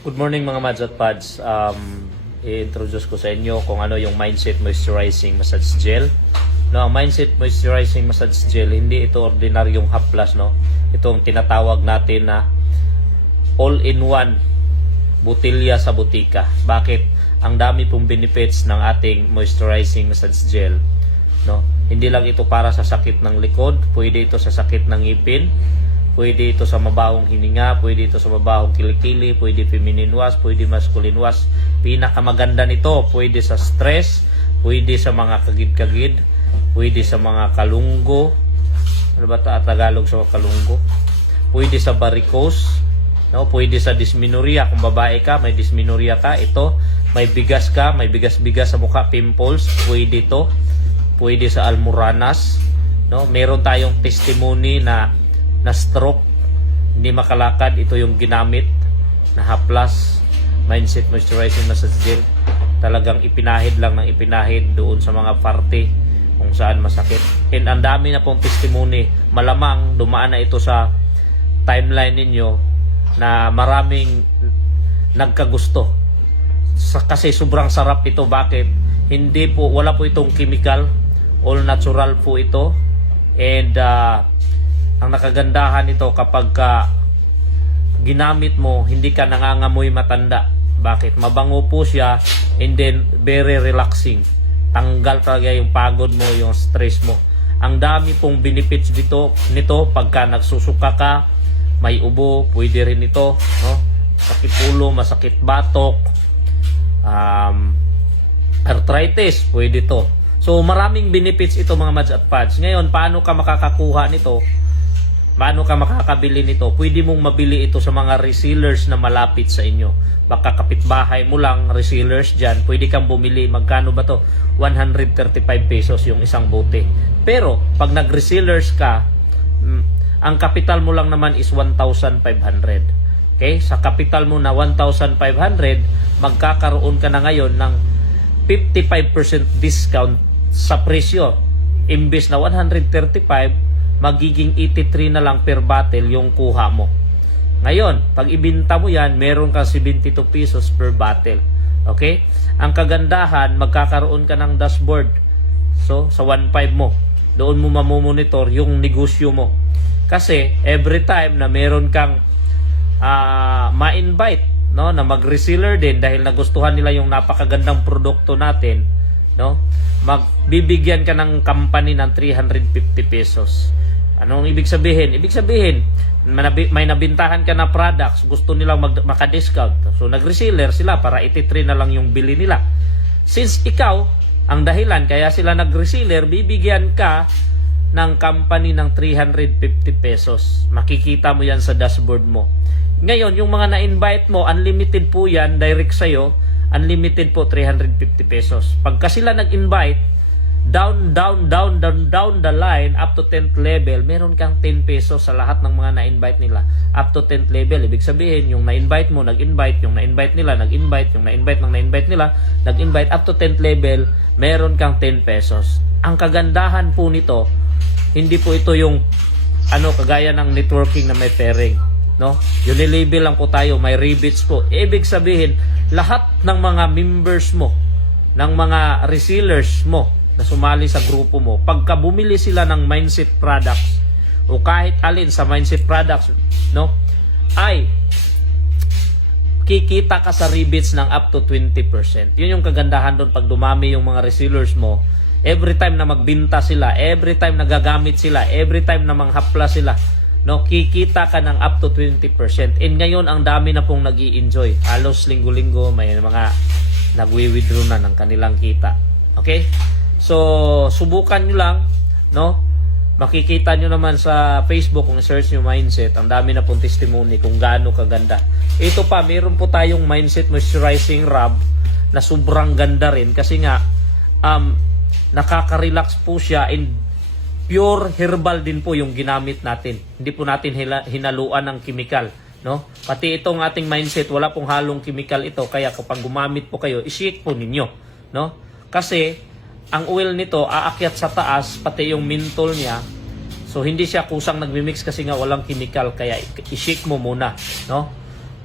Good morning mga Mads at Pads. I-introduce ko sa inyo kung ano yung Mindset Moisturizing Massage Gel. No, ang Mindset Moisturizing Massage Gel, hindi ito ordinaryong haplas, no. Itong tinatawag natin na all-in-one butilya sa butika. Bakit? Ang dami pong benefits ng ating moisturizing massage gel, no. Hindi lang ito para sa sakit ng likod, pwede ito sa sakit ng ngipin, pwede ito sa mabahong hininga, pwede ito sa mabahong kilikili, pwede feminine wash, pwede masculine wash. Pinakamaganda nito, pwede sa stress, pwede sa mga kagid-kagid, pwede sa mga kalunggo. Ano ba Tagalog sa kalunggo? Pwede sa varicose, no? Pwede sa dysmenorrhea, kung babae ka, may dysmenorrhea ka, ito. May bigas ka, may bigas-bigas sa mukha, pimples, pwede ito. Pwede sa almoranas, no? Meron tayong testimony na stroke, hindi makalakad, ito yung ginamit na haplas Mindset Moisturizing Massage Gel. Talagang ipinahid lang ng ipinahid doon sa mga parte kung saan masakit. And ang dami na pong testimony, malamang dumaan na ito sa timeline ninyo na maraming nagkagusto. Kasi sobrang sarap ito. Bakit? Hindi po, wala po itong chemical, all natural po ito. And ang nakagandahan nito kapag ginamit mo, hindi ka nangangamoy matanda. Bakit? Mabango po siya, and then very relaxing. Tanggal talaga yung pagod mo, yung stress mo. Ang dami pong benefits nito pagka nagsusuka ka, may ubo, pwede rin ito, no? Sakit ulo, masakit batok, arthritis, pwede to. So maraming benefits ito mga Mads at Pads. Ngayon, paano ka makakakuha nito? Paano ka makakabili nito? Pwede mong mabili ito sa mga resellers na malapit sa inyo. Baka kapitbahay mo lang, resellers dyan, pwede kang bumili. Magkano ba to? 135 pesos yung isang bote. Pero pag nag-resellers ka, ang kapital mo lang naman is 1,500. Okay? Sa kapital mo na 1,500, magkakaroon ka na ngayon ng 55% discount sa presyo. Imbes na 135, magiging 83 na lang per bottle yung kuha mo. Ngayon, pag ibinta mo yan, meron kang 72 pesos per bottle. Okay? Ang kagandahan, magkakaroon ka ng dashboard. So, sa 1.5 mo, doon mo mamomonitor yung negosyo mo. Kasi, every time na meron kang ma-invite, no, na mag-reseller din dahil nagustuhan nila yung napakagandang produkto natin, no, magbibigyan ka ng company ng 350 pesos. Anong ibig sabihin? Ibig sabihin, may nabintahan ka na products, gusto nilang maka-discount. So, nag-reseller sila para 83 na lang yung bili nila. Since ikaw, ang dahilan, kaya sila nag-reseller, bibigyan ka ng company ng 350 pesos. Makikita mo yan sa dashboard mo. Ngayon, yung mga na-invite mo, unlimited po yan, direct sa'yo, unlimited po 350 pesos. Pagka sila nag-invite, down the line up to 10th level, meron kang 10 pesos sa lahat ng mga na-invite nila up to 10th level. Ibig sabihin, yung na-invite mo, nag-invite, yung na-invite nila, nag-invite, yung na-invite ng na-invite nila, nag-invite up to 10th level, meron kang 10 pesos. Ang kagandahan po nito, hindi po ito yung kagaya ng networking na may pairing, no? Unilevel lang po tayo, may rebates po. Ibig sabihin, lahat ng mga members mo, ng mga resellers mo na sumali sa grupo mo, pagka bumili sila ng Mindset products o kahit alin sa Mindset products, no, ay kikita ka sa rebates ng up to 20%. Yun yung kagandahan doon pag dumami yung mga resellers mo. Every time na magbinta sila, every time na gagamit sila, every time na manghapla sila, no, kikita ka ng up to 20%. And ngayon, ang dami na pong nag-i-enjoy. Halos linggo-linggo, may mga nagwi-withdraw na ng kanilang kita. Okay? So, subukan nyo lang, no? Makikita nyo naman sa Facebook, kung search nyo Mindset, ang dami na pong testimony kung gaano kaganda. Ito pa, meron po tayong Mindset Moisturizing Rub na sobrang ganda rin kasi nga, nakaka-relax po siya and pure herbal din po yung ginamit natin. Hindi po natin hinaluan ng chemical, no? Pati itong ating Mindset, wala pong halong chemical ito, kaya kapag gumamit po kayo, i-shake po ninyo, no? Kasi ang oil nito aakyat sa taas, pati yung menthol niya. So hindi siya kusang nagmi-mix kasi nga walang chemical, kaya i-shake mo muna, no?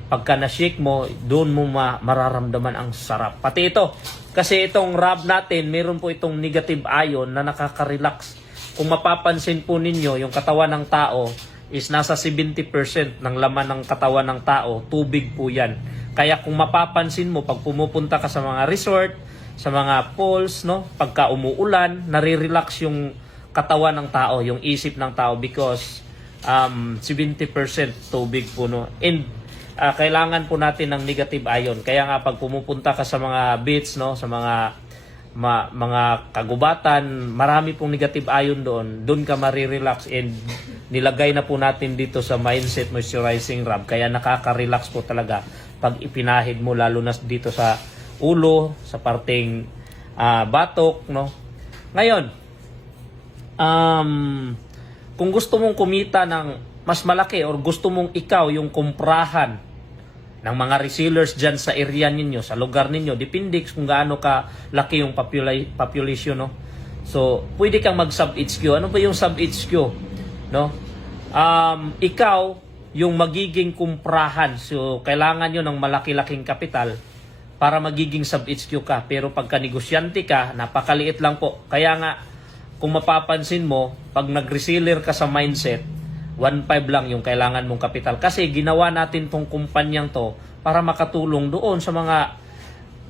pagka na-shake mo, doon mo mararamdaman ang sarap. Pati ito, kasi itong rub natin, meron po itong negative ion na nakaka-relax. Kung mapapansin po ninyo, yung katawan ng tao is nasa 70% ng laman ng katawan ng tao, tubig po yan. Kaya kung mapapansin mo, pag pumupunta ka sa mga resort, sa mga pools, no, pagka umuulan, nare-relax yung katawan ng tao, yung isip ng tao because 70% tubig po, no. And kailangan po natin ng negative ion. Kaya nga pag pumupunta ka sa mga beach, no, sa mga mga kagubatan, marami pong negative ion doon ka marirelax, and nilagay na po natin dito sa Mindset Moisturizing Rub, kaya nakaka-relax po talaga pag ipinahid mo, lalo na dito sa ulo, sa parteng batok, no. Ngayon, kung gusto mong kumita ng mas malaki or gusto mong ikaw yung kumprahan ng mga resellers dyan sa area ninyo, sa lugar ninyo, depende kung gaano ka laki yung population, no? So, pwede kang mag-sub-HQ. Ano ba yung sub-HQ? No? Ikaw yung magiging kumprahan. So, kailangan nyo ng malaki-laking kapital para magiging sub-HQ ka. Pero pagka negosyante ka, napakaliit lang po. Kaya nga, kung mapapansin mo, pag nag-reseller ka sa Mindset, 1.5 lang yung kailangan mong kapital. Kasi ginawa natin tong kumpanyang to para makatulong doon sa mga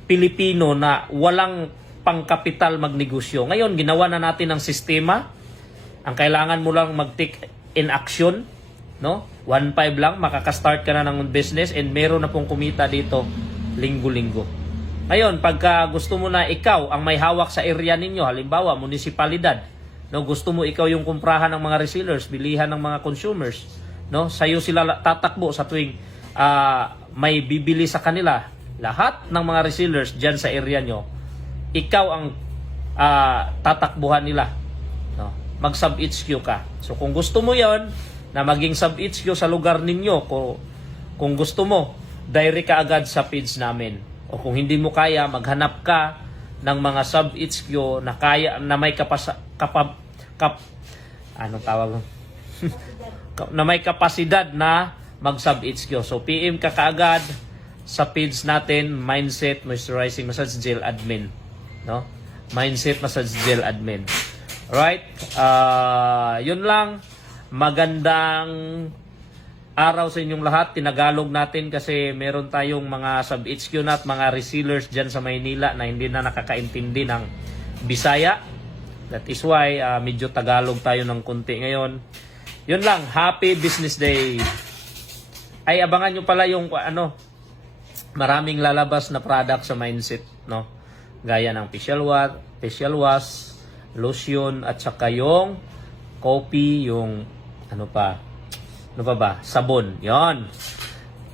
Pilipino na walang pangkapital magnegosyo. Ngayon, ginawa na natin ang sistema. Ang kailangan mo lang mag-take in action, no? 1.5 lang, makaka-start ka na ng business, and meron na pong kumita dito linggo-linggo. Ngayon, pagka gusto mo na ikaw ang may hawak sa area ninyo, halimbawa, munisipalidad, no, gusto mo ikaw yung kumprahan ng mga resellers, bilihan ng mga consumers, no, sa'yo sila tatakbo sa tuwing may bibili sa kanila. Lahat ng mga resellers dyan sa area nyo, ikaw ang tatakbuhan nila, no, mag sub-HQ ka. So kung gusto mo yon na maging sub-HQ sa lugar ninyo, kung gusto mo, direct ka agad sa page namin. O kung hindi mo kaya, maghanap ka ng mga sub-HQ na kaya, na may na may kapasidad na mag sub-HQ. So PM ka kaagad sa page natin, Mindset Moisturizing Massage Gel Admin, no? Mindset Massage Gel Admin. Alright? Yun lang. Magandang araw sa inyong lahat. Tinagalog natin kasi meron tayong mga sub-HQ na at mga resellers dyan sa Maynila na hindi na nakakaintindi ng Bisaya. That is why medyo Tagalog tayo ng konti ngayon. Yun lang. Happy Business Day. Ay, abangan nyo pala yung maraming lalabas na product sa Mindset, no? Gaya ng facial wash, lotion, at saka yung coffee, yung ano pa ba? Sabon. Yon.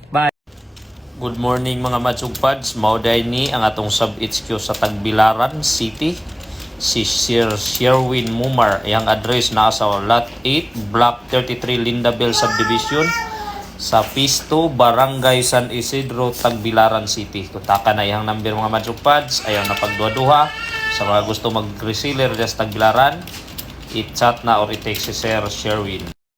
Bye. Good morning mga matsugpads. Mauday ni ang atong sub-HQ sa Tagbilaran City. Si Sir Sherwin Mumar. Yang address na sa Lot 8, Block 33, Lindabel Subdivision. Sa Phase 2, Barangay San Isidro, Tagbilaran City. Kutaka na iyang number mga matsugpads. Ayaw na pagduha-duha. Sa mga gusto mag-reseller sa Tagbilaran, i-chat na or i-text si Sir Sherwin.